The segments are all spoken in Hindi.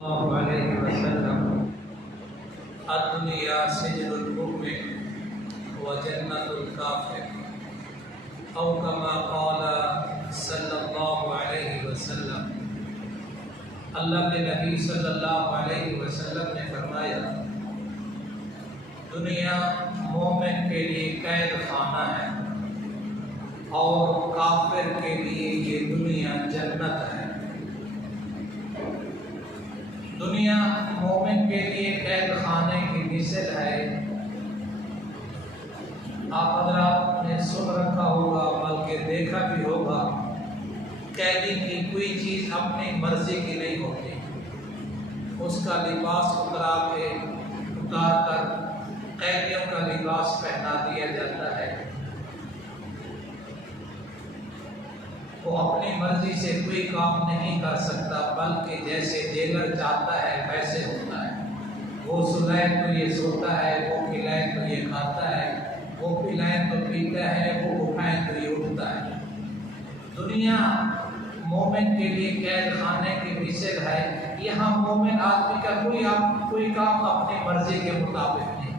अलैहि वसल्लम अद्दुनिया सिजनुल मुमिन व जन्नतुल काफिर औ कमा क़ाला सल्लल्लाहु अलैहि वसल्लम। अल्लाह के नबी सल्लल्लाहु अलैहि वसल्लम ने फरमाया, दुनिया मोमिन के लिए कैद खाना है और काफिर के लिए ये दुनिया जन्नत है। दुनिया मोमिन के लिए कैद खाने की मिसल है। आप हज़रात ने सुन रखा होगा, बल्कि देखा भी होगा, कैदी की कोई चीज़ अपनी मर्जी की नहीं होती। उसका लिबास उतार कर कैदियों का लिबास पहना दिया जाता है। वो अपनी मर्जी से कोई काम नहीं कर सकता, बल्कि जैसे जेलर चाहता है वैसे होता है। वो सुलाए तो ये सोता है, वो खिलाए तो ये खाता है, वो पिलाए तो पीता है, वो उठाए तो ये उठता है। दुनिया मोमिन के लिए कैद खाने की मिसल है। यहाँ मोमिन आदमी का कोई काम अपनी मर्जी के मुताबिक नहीं।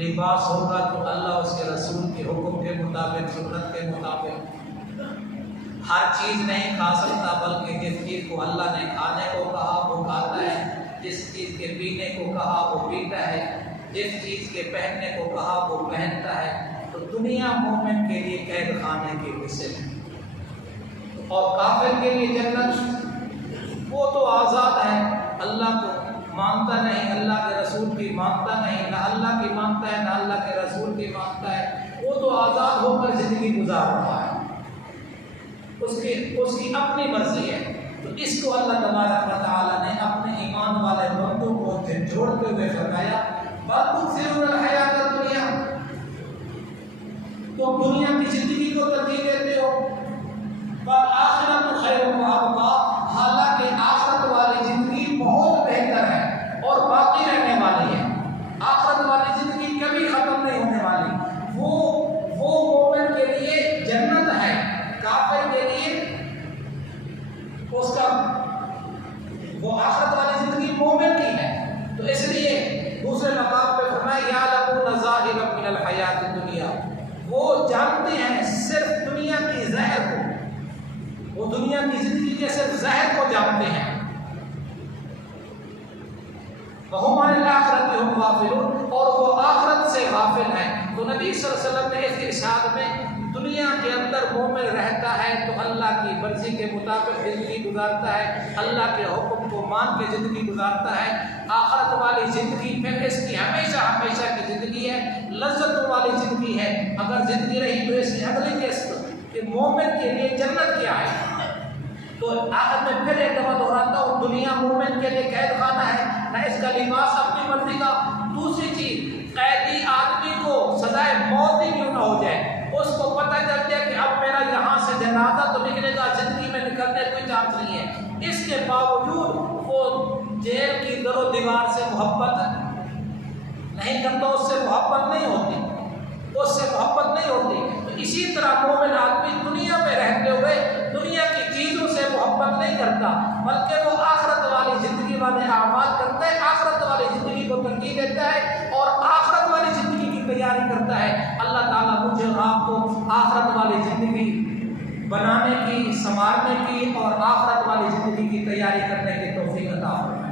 लिबास होगा तो अल्लाह उसके रसूल के हुक्म के मुताबिक, सुन्नत के मुताबिक। हर चीज़ नहीं खा सकता, बल्कि जिस चीज़ को अल्लाह ने खाने को कहा वो खाता है, जिस चीज़ के पीने को कहा वो पीता है, जिस चीज़ के पहनने को कहा वो पहनता है। तो दुनिया मोमिन के लिए कैद खाने की मिसल है और काफिर के लिए जन्नत। वो तो आज़ाद है, अल्लाह को मानता नहीं, अल्लाह के रसूल की मानता नहीं, ना अल्लाह की मानता है ना अल्लाह के रसूल की मानता है। वो तो आज़ाद होकर ज़िंदगी गुजार रहा है, उसकी अपनी मर्जी है। तो इसको अल्लाह तबारक व तआला ने अपने ईमान वाले बंदों को जोड़ते हुए फरमाया, बल तुसिरुल हयातद दुनिया, तो दुनिया की जिंदगी को तरजीह देते हो, वल आखिरतु खैरुन व अबका, हालांकि आखिरत वाली जिंदगी बहुत बेहतर है और बाकी रहने वाली है। आखिरत वाली जिंदगी कभी खत्म नहीं होने वाली। वो मोमिन के लिए जन्नत है, काफिर के लिए उसका वो आखिरत वाली जिंदगी मोमिन की है। तो इसलिए दूसरे मकाम पे फरमाया, यालमून ज़ाहिरम मिनल हयातिद दुनिया, वो जानते हैं सिर्फ दुनिया की ज़हर को, वो दुनिया की जिंदगी के सिर्फ ज़हर को जानते हैं। वहुम अनिल आखिरति हुम गाफिलून, और वो आखिरत से गाफिल हैं। तो नबी सल्लल्लाहु अलैहि वसल्लम ने इस इरशाद में दुनिया के अंदर मोमिन रहता है तो अल्लाह की मर्जी के मुताबिक ज़िंदगी गुजारता है, अल्लाह के हुक्म को मान के ज़िंदगी गुजारता है। आखिरत वाली ज़िंदगी फिर इसकी हमेशा हमेशा की ज़िंदगी है, लज्जतों वाली ज़िंदगी है। अगर ज़िंदगी रही तो इसकी अगली किस्त कि मोमिन के लिए जन्नत क्या है। तो आखिर में फिर एक दफ़ा दोहराता हूँ, दुनिया मोमिन के लिए कैद खाना है, ना इसका लिबास अपनी मर्जी का। दूसरी चीज़, कैदी आदमी को सजाए मौत ही क्यों ना हो जाए, उसको पता चल जाए कि अब मेरा यहाँ से जनाजा तो निकलेगा, जिंदगी में निकलने कोई चांस नहीं है। इसके बावजूद वो जेल की दरो दीवार से मोहब्बत नहीं करता, उससे मोहब्बत नहीं होती, उससे मोहब्बत नहीं होती। तो इसी तरह मोमिन आदमी दुनिया में रहते हुए दुनिया की चीज़ों से मोहब्बत नहीं करता, बल्कि वो आखिरत वाली ज़िंदगी वाले आमाल करता है, आखिरत वाली ज़िंदगी को तरजीह देता है और आखिरत वाली ज़िंदगी की तैयारी करता है। अल्लाह ताला मुझे और आपको आखिरत वाली ज़िंदगी बनाने की, संवारने की और आखिरत वाली ज़िंदगी की तैयारी करने की